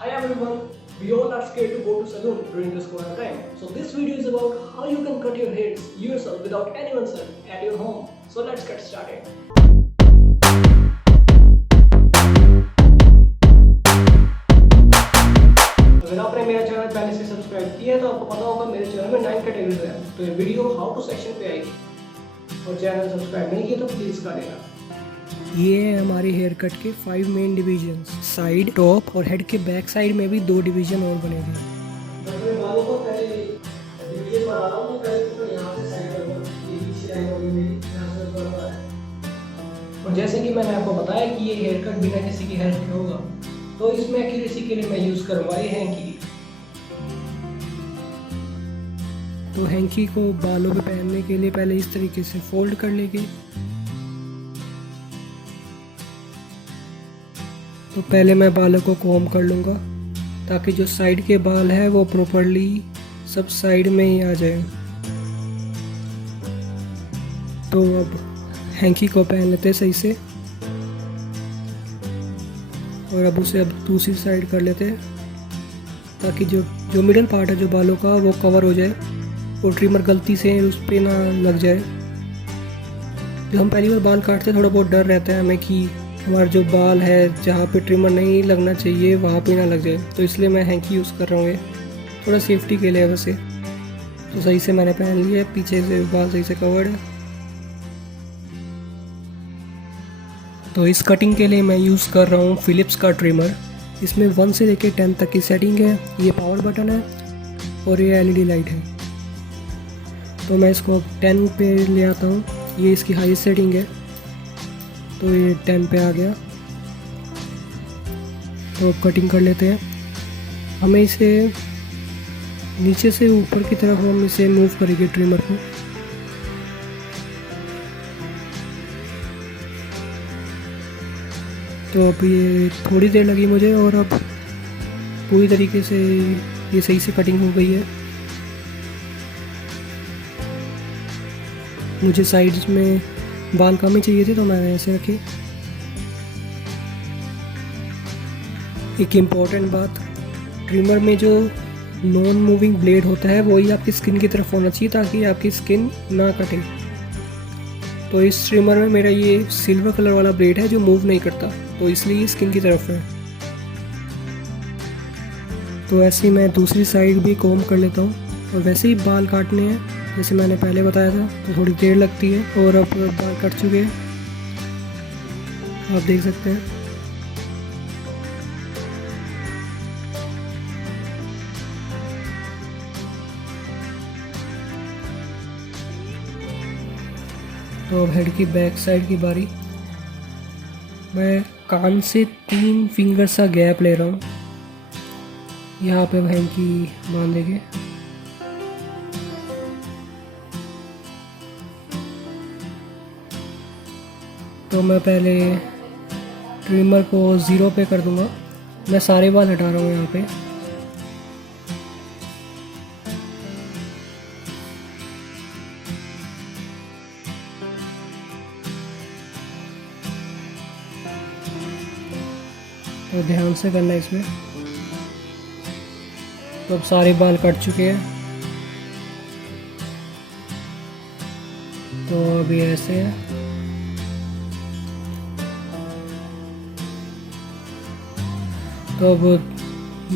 Hi everyone, we all are scared to go to salon during this corona time. So this video is about how you can cut your hairs yourself without anyone's help at your home. So let's get started. अगर आपने मेरा channel पहले से subscribe किया है तो आपको पता होगा मेरे चैनल में 9 कैटेगरीज है। तो ये वीडियो हाउ टू सेक्शन पे आएगी और चैनल सब्सक्राइब नहीं किया तो प्लीज कर देना। ये है हमारे हेयर कट के 5 मेन डिवीजन, साइड, टॉप और हेड के बैक साइड में भी 2 डिवीजन और बने हुए हैं। और जैसे कि मैंने आपको बताया कि ये हेयर कट बिना किसी की हेल्प के होगा, तो इसमें एक्यूरेसी के लिए मैं यूज़ करूँगा ये हैंकी। तो हैंकी को बालों पे पहनने के लिए पहले इस तरीके से फोल्ड कर लेंगे। तो पहले मैं बालों को कॉम्ब कर लूँगा ताकि जो साइड के बाल है वो प्रॉपरली सब साइड में ही आ जाए। तो अब हैंकी को पहन लेते हैं सही से और अब उसे अब दूसरी साइड कर लेते हैं ताकि जो मिडल पार्ट है जो बालों का वो कवर हो जाए और ट्रिमर गलती से उस पर ना लग जाए। जब हम पहली बार बाल काटते हैं थोड़ा बहुत डर रहता है हमें कि हमारा जो बाल है जहाँ पे ट्रिमर नहीं लगना चाहिए वहाँ पे ना लग जाए, तो इसलिए मैं हैंकी यूज़ कर रहा हूँ। थोड़ा सेफ्टी के लिए वैसे। तो सही से मैंने पहन लिया है, पीछे से बाल सही से कवर्ड है। तो इस कटिंग के लिए मैं यूज़ कर रहा हूँ फिलिप्स का ट्रिमर। इसमें 1 से लेकर 10 तक की सेटिंग है। ये पावर बटन है और ये एलईडी लाइट है। तो मैं इसको 10 पे ले आता हूँ। ये इसकी हाईएस्ट सेटिंग है, तो ये 10 पे आ गया। तो कटिंग कर लेते हैं। हमें इसे नीचे से ऊपर की तरफ हम इसे मूव करेंगे ट्रिमर को। तो अब ये थोड़ी देर लगी मुझे और अब पूरी तरीके से ये सही से कटिंग हो गई है। मुझे साइड्स में बाल कम ही चाहिए थे तो मैंने ऐसे रखे। एक इम्पॉर्टेंट बात, ट्रिमर में जो नॉन मूविंग ब्लेड होता है वही आपकी स्किन की तरफ होना चाहिए ताकि आपकी स्किन ना कटे। तो इस ट्रिमर में मेरा ये सिल्वर कलर वाला ब्लेड है जो मूव नहीं करता, तो इसलिए स्किन की तरफ है। तो ऐसे ही मैं दूसरी साइड भी कॉम्ब कर लेता हूँ और वैसे ही बाल काटने हैं जैसे मैंने पहले बताया था। तो थोड़ी देर लगती है और अब बाल कट चुके हैं, आप देख सकते हैं। तो अब हेड की बैक साइड की बारी। मैं कान से 3 फिंगर सा गैप ले रहा हूँ। यहाँ पे हैंकी बांधेंगे। तो मैं पहले ट्रिमर को 0 पे कर दूंगा। मैं सारे बाल हटा रहा हूँ यहाँ पे। तो ध्यान से करना इसमें। तो अब सारे बाल कट चुके हैं। तो अभी ऐसे है। तो अब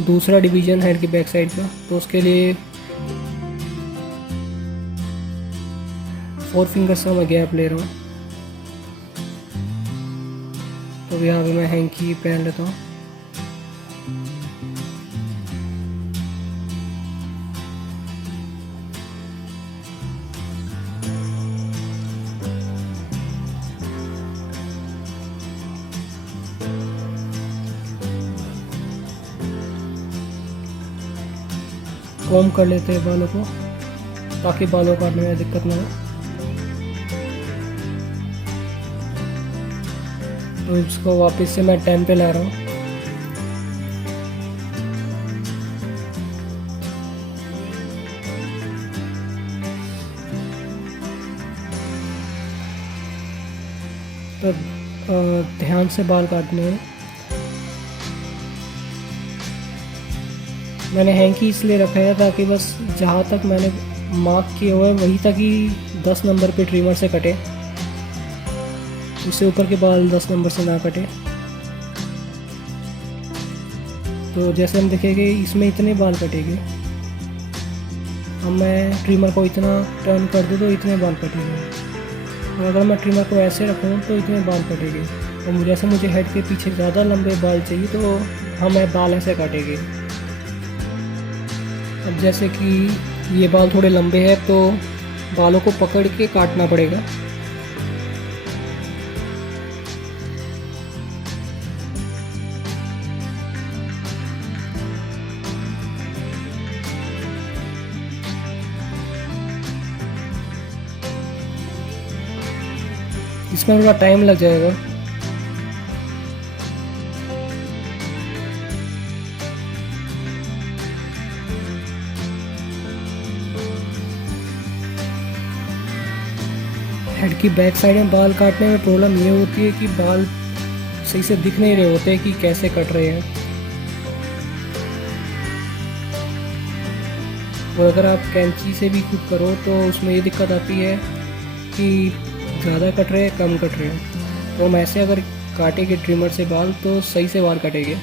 दूसरा डिवीज़न हेड की बैक साइड का, तो उसके लिए 4 फिंगर्स का मैं गैप ले रहा हूँ। तो यहाँ पे मैं हैंकी पहन लेता हूँ। कॉम्ब कर लेते हैं बालों को ताकि बालों काटने में दिक्कत ना हो। तो इसको वापस से मैं 10 पे ला रहा हूँ। तो ध्यान से बाल काटने हैं। मैंने हैंकी इसलिए रखा है ताकि बस जहाँ तक मैंने मार्क किए हुए वहीं तक ही 10 नंबर पे ट्रिमर से कटे, उससे ऊपर के बाल 10 नंबर से ना कटे। तो जैसे हम देखेंगे इसमें इतने बाल कटेंगे, अब मैं ट्रिमर को इतना टर्न कर दूँ तो इतने बाल कटेंगे, और अगर मैं ट्रिमर को ऐसे रखूँ तो इतने बाल कटेंगे। और जैसे मुझे हेड के पीछे ज़्यादा लंबे बाल चाहिए तो हमें बाल ऐसे काटेंगे। अब जैसे कि ये बाल थोड़े लंबे हैं तो बालों को पकड़ के काटना पड़ेगा। इसमें थोड़ा टाइम लग जाएगा। हेड की बैक साइड में बाल काटने में प्रॉब्लम ये होती है कि बाल सही से दिख नहीं रहे होते कि कैसे कट रहे हैं, और अगर आप कैंची से भी खुद करो तो उसमें ये दिक्कत आती है कि ज़्यादा कट रहे हैं कम कट रहे हैं। तो हम ऐसे अगर काटेंगे ट्रिमर से बाल तो सही से बाल कटेंगे।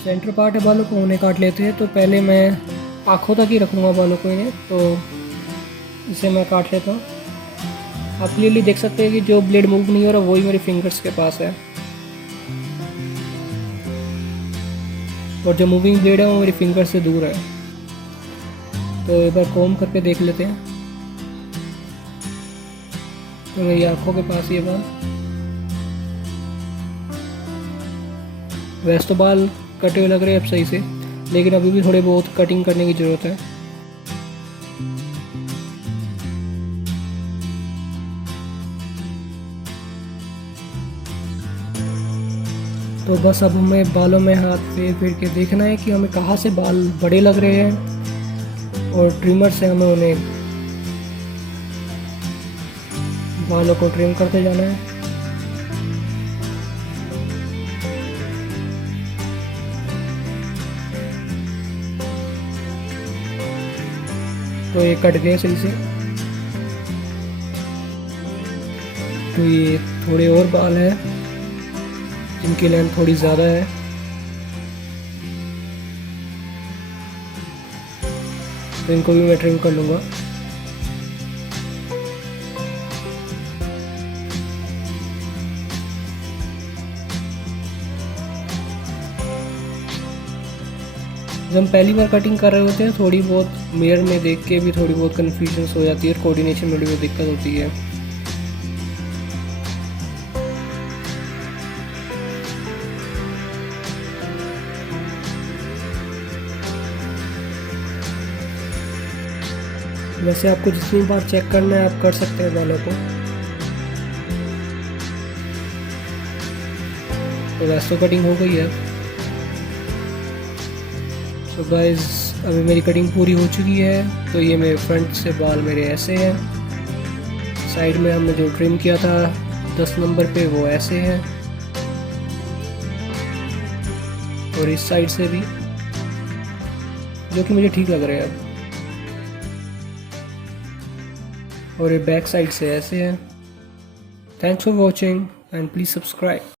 सेंटर पार्ट है बालों को उन्हें काट लेते हैं। तो पहले मैं आँखों तक ही रखूँगा बालों को इन्हें, तो इसे मैं काट लेता हूँ। आप क्लियरली देख सकते हैं कि जो ब्लेड मूव नहीं हो रहा वही मेरे फिंगर्स के पास है, और जो मूविंग ब्लेड है वो मेरी फिंगर से दूर है। तो एक बार कॉम्ब करके देख लेते हैं। तो मेरी आँखों के पास ये बाल, वैसे तो बाल कटे हुए लग रहे हैं अब सही से, लेकिन अभी भी थोड़े बहुत कटिंग करने की ज़रूरत है। तो बस अब हमें बालों में हाथ फेर फेर के देखना है कि हमें कहाँ से बाल बड़े लग रहे हैं, और ट्रिमर से हमें उन्हें बालों को ट्रिम करते जाना है। तो ये कट गए सही से। तो ये थोड़े और बाल है जिनकी लेंथ थोड़ी ज़्यादा है, तो इनको भी मैं ट्रिम कर लूँगा। जब हम पहली बार कटिंग कर रहे होते हैं थोड़ी बहुत मिरर में देख के भी थोड़ी बहुत कन्फ्यूजन हो जाती है और कोऑर्डिनेशन में भी दिक्कत होती है। वैसे आपको जितनी बार चेक करना है आप कर सकते हैं बालों को। तो वैसे तो कटिंग हो गई है। तो गाइस अभी मेरी कटिंग पूरी हो चुकी है। तो ये मेरे फ्रंट से बाल मेरे ऐसे हैं, साइड में हमने जो ट्रिम किया था 10 नंबर पे वो ऐसे है, और इस साइड से भी, जो कि मुझे ठीक लग रहा है अब, और ये बैक साइड से ऐसे है। Thanks for watching and please subscribe.